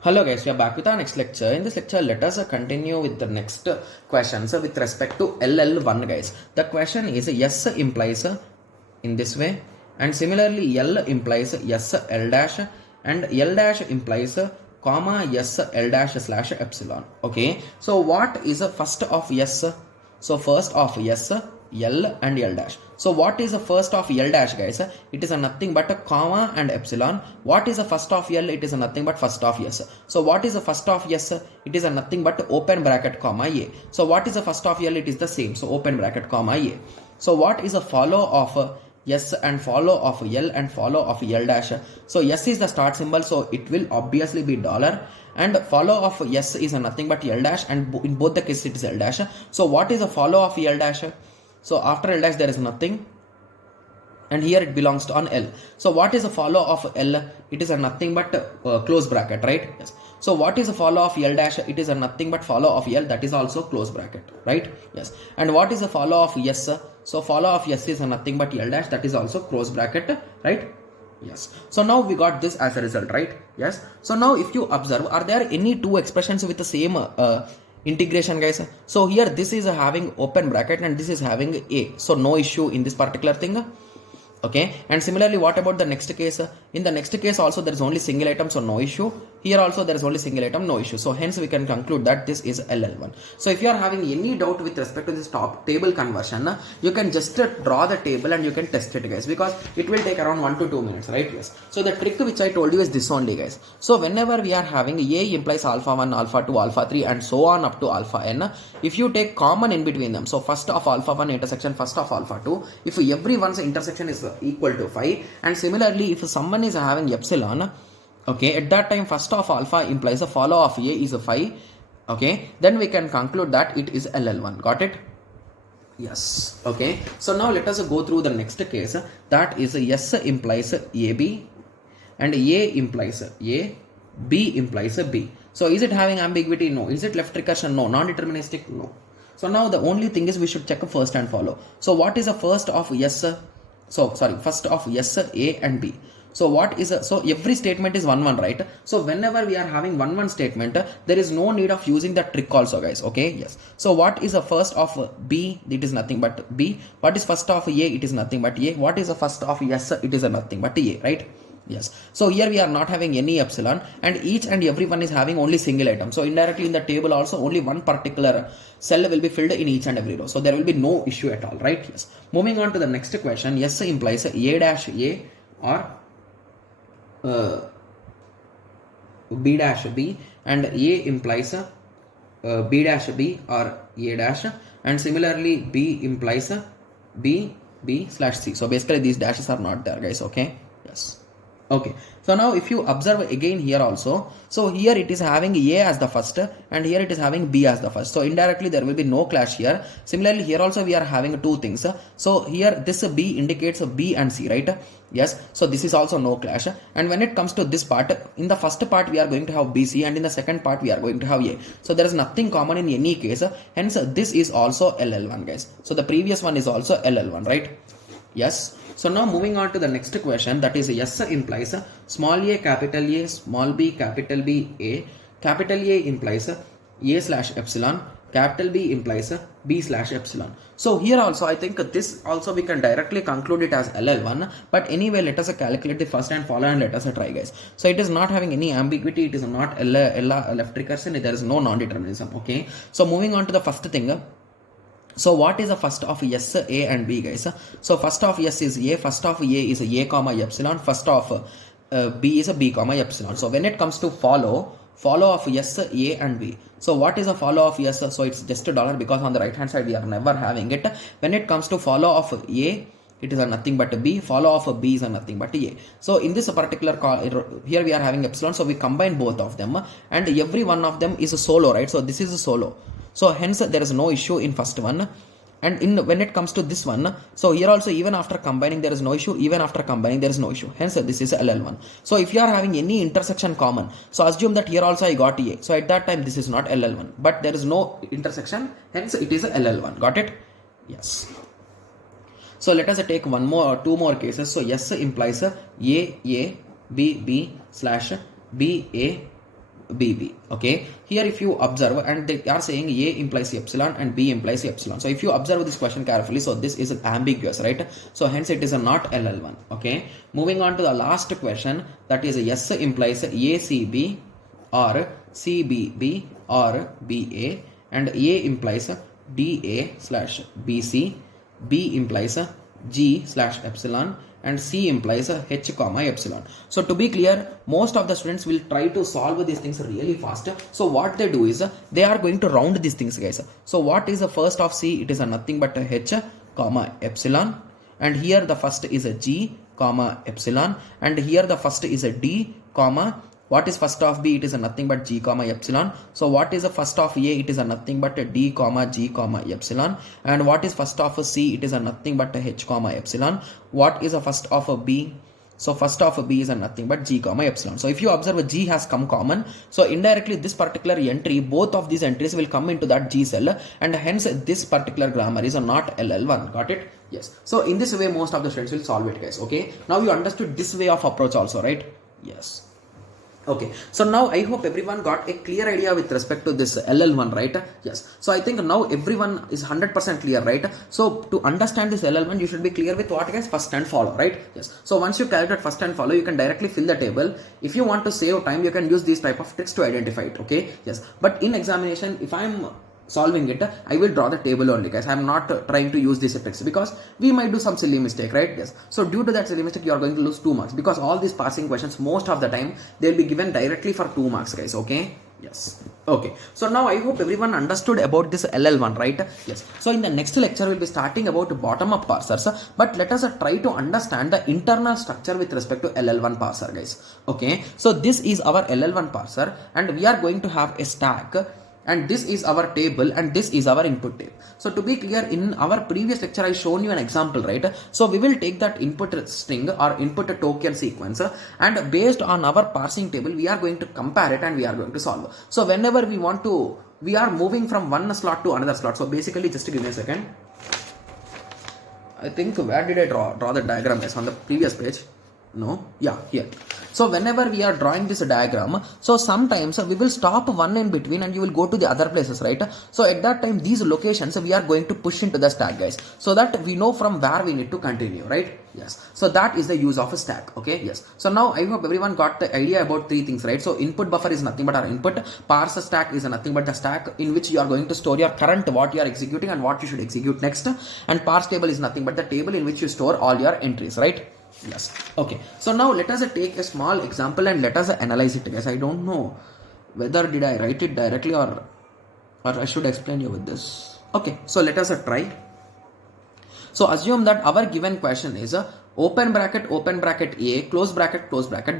Hello guys, we are back with our next lecture. In this lecture, let us continue with the next questions with respect to LL1 guys. The question is yes implies in this way, and similarly L implies yes L dash, and L dash implies comma yes L dash slash epsilon. Okay, so what is the first of yes? So first of yes L and L dash. So what is the first of L dash guys? It is a nothing but a comma and epsilon. What is the first of L? It is a nothing but first of S. So what is the first of S? It is a nothing but open bracket comma A. So what is the first of L? It is the same. So open bracket comma A. So what is a follow of S and follow of L and follow of L dash? So S is the start symbol, so it will obviously be dollar, and follow of S is a nothing but L dash, and in both the cases it is L dash. So what is a follow of L dash? So after L dash there is nothing, and here it belongs to on L. So what is a follow of L? It is a nothing but close bracket, right? Yes. So what is a follow of L dash? It is a nothing but follow of L, that is also close bracket, right? Yes. And what is a follow of S? So follow of S is a nothing but L dash, that is also close bracket, right? Yes. So now we got this as a result, right? Yes. So now if you observe, are there any two expressions with the same integration guys? So here this is having open bracket and this is having A, so no issue in this particular thing. Okay, and similarly what about the next case? In the next case also there is only single item, so no issue. Here also there is only single item, no issue. So hence we can conclude that this is LL1. So if you are having any doubt with respect to this top table conversion, you can just draw the table and you can test it guys, because it will take around 1 to 2 minutes, right? Yes. So the trick which I told you is this only guys. So whenever we are having A implies alpha 1, alpha 2, alpha 3 and so on up to alpha n, if you take common in between them, so first of alpha 1 intersection first of alpha 2, if everyone's intersection is equal to 5, and similarly if someone is having epsilon, okay, at that time first of alpha implies a follow of A is a 5, okay, then we can conclude that it is LL1. Got it? Yes. Okay, so now let us go through the next case, that is S implies AB and A implies A, B implies B. So is it having ambiguity? No. Is it left recursion? No. Non-deterministic? No. So now the only thing is we should check first and follow. So what is the first of S? So sorry, first of S, A and B. So what is so every statement is 1 1, right? So whenever we are having 1 1 statement, there is no need of using the trick also guys. Okay, yes. So what is the first of B? It is nothing but B. What is first of A? It is nothing but A. What is the first of S? It is a nothing but A, right? Yes. So here we are not having any epsilon, and each and every one is having only single item. So indirectly in the table also only one particular cell will be filled in each and every row. So there will be no issue at all, right? Yes. Moving on to the next question. S implies A dash A or B dash B, and A implies B dash B or A dash, and similarly B implies B slash C. So basically these dashes are not there guys. Okay. Yes. Okay, so now if you observe again here also, so here it is having A as the first and here it is having B as the first. So indirectly there will be no clash here. Similarly here also we are having two things. So here this B indicates B and C, right? Yes, so this is also no clash. And when it comes to this part, in the first part we are going to have BC and in the second part we are going to have A. So there is nothing common in any case. Hence this is also LL1 guys. So the previous one is also LL1, right? Yes. So now moving on to the next question, that is S implies small a capital A, small b capital B A. Capital A implies A slash epsilon, capital B implies B slash epsilon. So here also I think this also we can directly conclude it as LL1, but anyway let us calculate the first and follow and let us try guys. So it is not having any ambiguity, it is not left recursion, there is no non-determinism. Okay, so moving on to the first thing. So what is the first of S, A and B guys? So first of S is A, first of A is A comma epsilon, first of B is a B comma epsilon. So when it comes to follow of S, A and B. So what is a follow of S? So it's just a dollar, because on the right hand side we are never having it. When it comes to follow of A, it is a nothing but B, follow of B is a nothing but A. So in this particular here we are having epsilon, so we combine both of them and every one of them is a solo, right? So this is a solo. So hence there is no issue in first one, and when it comes to this one, so here also even after combining there is no issue, even after combining there is no issue, hence this is LL1. So if you are having any intersection common, so assume that here also I got A, so at that time this is not LL1, but there is no intersection, hence it is LL1. Got it? Yes. So let us take two more cases. So S implies A B slash B A BB. Okay, here if you observe, and they are saying A implies epsilon and B implies epsilon. So if you observe this question carefully, so this is ambiguous, right? So hence it is a not LL1. Okay, moving on to the last question, that is S implies ACB or CBB or BA, and A implies DA/BC, B implies G/epsilon, and C implies H comma epsilon. So to be clear, most of the students will try to solve these things really fast. So what they do is they are going to round these things, guys. So what is the first of C? It is a nothing but a H comma epsilon, and here the first is a G comma epsilon, and here the first is a D comma, what is first of B? It is a nothing but G comma epsilon. So what is the first of A? It is a nothing but a D comma G comma epsilon. And what is first of a C? It is a nothing but a H comma epsilon. What is the first of a B? So first of a B is a nothing but G comma epsilon. So if you observe, a G has come common. So indirectly this particular entry, both of these entries will come into that G cell, and hence this particular grammar is a not LL1. Got it? Yes. So in this way most of the students will solve it, guys. Okay. Now you understood this way of approach also, right? Yes. Okay, so now I hope everyone got a clear idea with respect to this LL1, right? Yes. So I think now everyone is 100% clear, right? So to understand this LL1, you should be clear with what, guys? First and follow, right? Yes. So once you calculate first and follow, you can directly fill the table. If you want to save time, you can use these type of tricks to identify it, okay? Yes. But in examination, if I'm solving it, I will draw the table only, guys. I am not trying to use these tricks because we might do some silly mistake, right? Yes. So due to that silly mistake, you are going to lose 2 marks because all these passing questions, most of the time, they will be given directly for 2 marks, guys. Okay. Yes. Okay. So now I hope everyone understood about this LL1, right? Yes. So in the next lecture, we'll be starting about bottom-up parsers, but let us try to understand the internal structure with respect to LL1 parser, guys. Okay. So this is our LL1 parser, and we are going to have a stack, and this is our table, and this is our input table. So to be clear, in our previous lecture I shown you an example, right? So we will take that input string or input token sequence, and based on our parsing table we are going to compare it and we are going to solve. So whenever we are moving from one slot to another slot. So basically, just give me a second. I think, where did I draw the diagram, guys? On the previous page? No, yeah, here. So whenever we are drawing this diagram, so sometimes we will stop one in between and you will go to the other places, right? So at that time, these locations we are going to push into the stack, guys, so that we know from where we need to continue, right? Yes. So that is the use of a stack. Okay. Yes. So now I hope everyone got the idea about 3 things, right? So input buffer is nothing but our input. Parse stack is nothing but the stack in which you are going to store your current, what you are executing and what you should execute next. And parse table is nothing but the table in which you store all your entries, right? Yes. Okay. So now let us take a small example and let us analyze it, guys. I don't know whether did I write it directly or I should explain you with this. Okay. So let us try. So assume that our given question is open bracket A, close bracket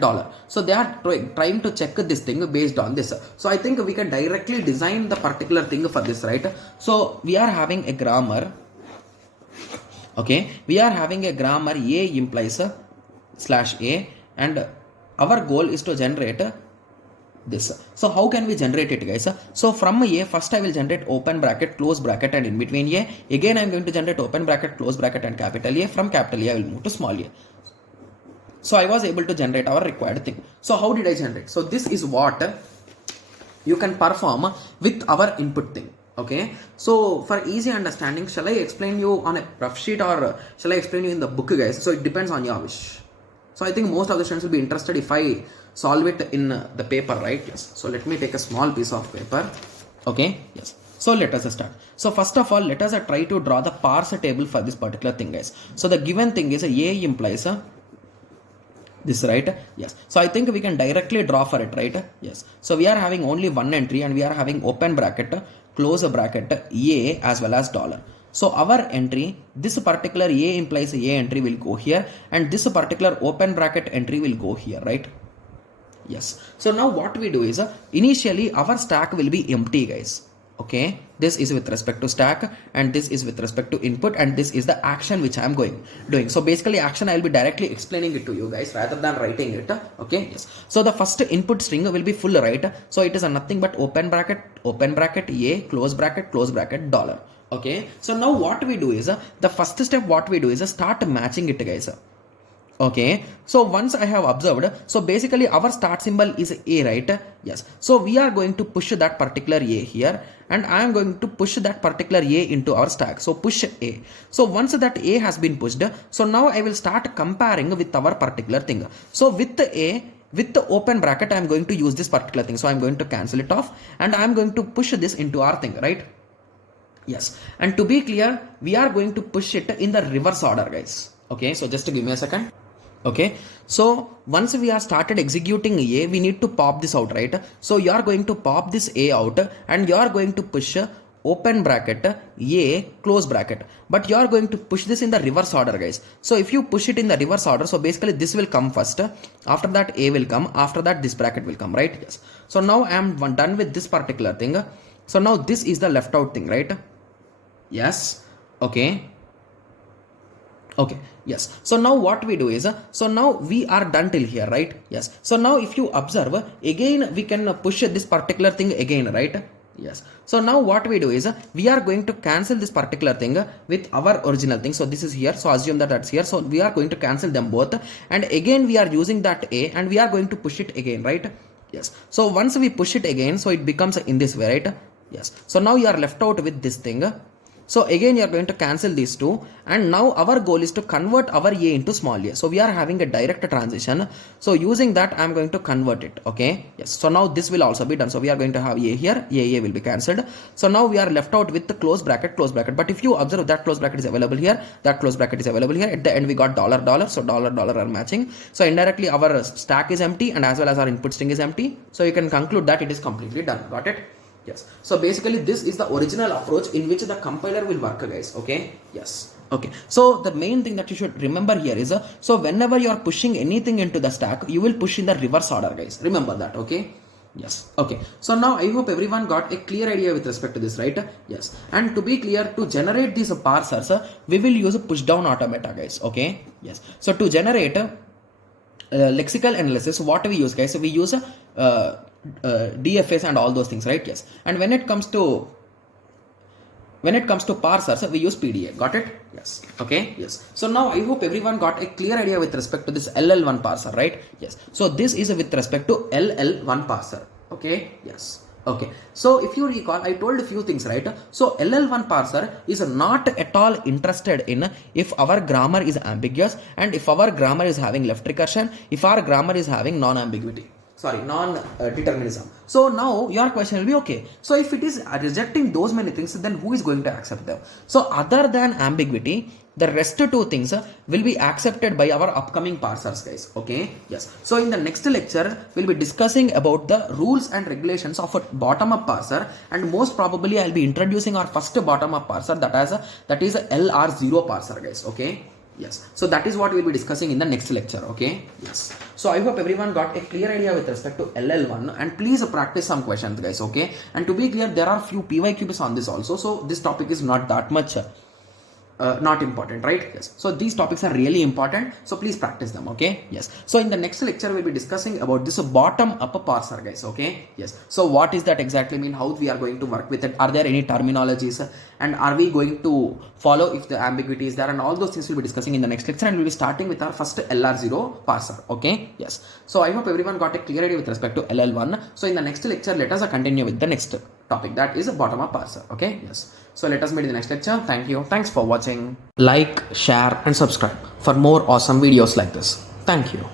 dollar. So they are trying to check this thing based on this. So I think we can directly design the particular thing for this, right? So we are having a grammar. Okay, we are having a grammar A implies /A, and our goal is to generate this. So how can we generate it, guys? So from A, first I will generate open bracket, close bracket, and in between A. Again I am going to generate open bracket, close bracket, and capital A. From capital A I will move to small a. So I was able to generate our required thing. So how did I generate? So this is what you can perform with our input thing. Okay, so for easy understanding, shall I explain you on a rough sheet or shall I explain you in the book, guys? So it depends on your wish. So I think most of the students will be interested if I solve it in the paper, right? Yes. So let me take a small piece of paper. Okay, yes. So let us start. So first of all, let us try to draw the parse table for this particular thing, guys. So the given thing is A implies this, right? Yes. So I think we can directly draw for it, right? Yes. So we are having only one entry and we are having open bracket, close bracket, A as well as dollar. So our entry, this particular A implies A entry will go here, and this particular open bracket entry will go here, right? Yes. So now what we do is initially our stack will be empty, guys. Okay, this is with respect to stack and this is with respect to input, and this is the action which I am doing. So basically action I will be directly explaining it to you guys rather than writing it. Okay, yes. So the first input string will be full, right? So it is a nothing but open bracket, A, close bracket, dollar. Okay, so now what we do is the first step what we do is start matching it, guys. Okay, so once I have observed, so basically our start symbol is A, right? Yes, so we are going to push that particular A here, and I am going to push that particular A into our stack. So push A. So once that A has been pushed, so now I will start comparing with our particular thing. So with the A, with the open bracket, I am going to use this particular thing. So I am going to cancel it off, and I am going to push this into our thing, right? Yes, and to be clear, we are going to push it in the reverse order, guys. Okay, so just give me a second. Okay, so once we are started executing A, we need to pop this out, right? So you are going to pop this A out, and you are going to push open bracket A close bracket, but you are going to push this in the reverse order, guys. So if you push it in the reverse order, so basically this will come first, after that A will come, after that this bracket will come, right? Yes, so now I am done with this particular thing. So now this is the left out thing, right? Yes, okay. Okay, yes, so now what we do is, so now we are done till here, right? Yes, so now if you observe again, we can push this particular thing again, right? Yes, so now what we do is, we are going to cancel this particular thing with our original thing. So this is here, so assume that that's here, so we are going to cancel them both, and again we are using that A, and we are going to push it again, right? Yes, so once we push it again, so it becomes in this way, right? Yes, so now you are left out with this thing. So again you are going to cancel these two, and now our goal is to convert our A into small a. So we are having a direct transition, so using that I am going to convert it. Okay, yes, so now this will also be done. So we are going to have A here, A will be cancelled. So now we are left out with the close bracket, but if you observe, that close bracket is available here, that close bracket is available here. At the end we got dollar dollar, so dollar dollar are matching. So indirectly our stack is empty, and as well as our input string is empty, so you can conclude that it is completely done. Got it? Yes, so basically this is the original approach in which the compiler will work, guys. Okay, yes, okay. So the main thing that you should remember here is, so whenever you are pushing anything into the stack, you will push in the reverse order, guys. Remember that. Okay, yes, okay. So now I hope everyone got a clear idea with respect to this, right? Yes, and to be clear, to generate these parsers, we will use a push down automata, guys. Okay, yes. So to generate lexical analysis, what we use, guys? So we use DFS and all those things, right? Yes, and when it comes to parsers, we use PDA. Got it? Yes, okay. Yes, so now I hope everyone got a clear idea with respect to this LL1 parser, right? Yes, so this is with respect to LL1 parser. Okay, yes. Okay, so if you recall, I told a few things, right? So LL1 parser is not at all interested in if our grammar is ambiguous, and if our grammar is having left recursion, if our grammar is having non-ambiguity. Sorry, non-determinism. So now your question will be, okay, so if it is rejecting those many things, then who is going to accept them? So other than ambiguity, the rest two things will be accepted by our upcoming parsers, guys. Okay, yes. So in the next lecture, we'll be discussing about the rules and regulations of a bottom-up parser, and most probably I'll be introducing our first bottom-up parser, that is a LR0 parser, guys. Okay. Yes, so that is what we'll be discussing in the next lecture. Okay, yes, so I hope everyone got a clear idea with respect to LL1, and please practice some questions, guys. Okay, and to be clear, there are few PYQs on this also, so this topic is not that much not important, right? Yes, so these topics are really important, so please practice them. Okay, yes, so in the next lecture we'll be discussing about this bottom up parser, guys. Okay, yes, so what is that exactly mean, how we are going to work with it, are there any terminologies, and are we going to follow if the ambiguity is there, and all those things we'll be discussing in the next lecture, and we'll be starting with our first LR0 parser. Okay, yes, so I hope everyone got a clear idea with respect to LL1. So in the next lecture, let us continue with the next topic, that is a bottom up parser. Okay, yes, so let us meet in the next lecture. Thank you, thanks for watching. Like, share and subscribe for more awesome videos like this. Thank you.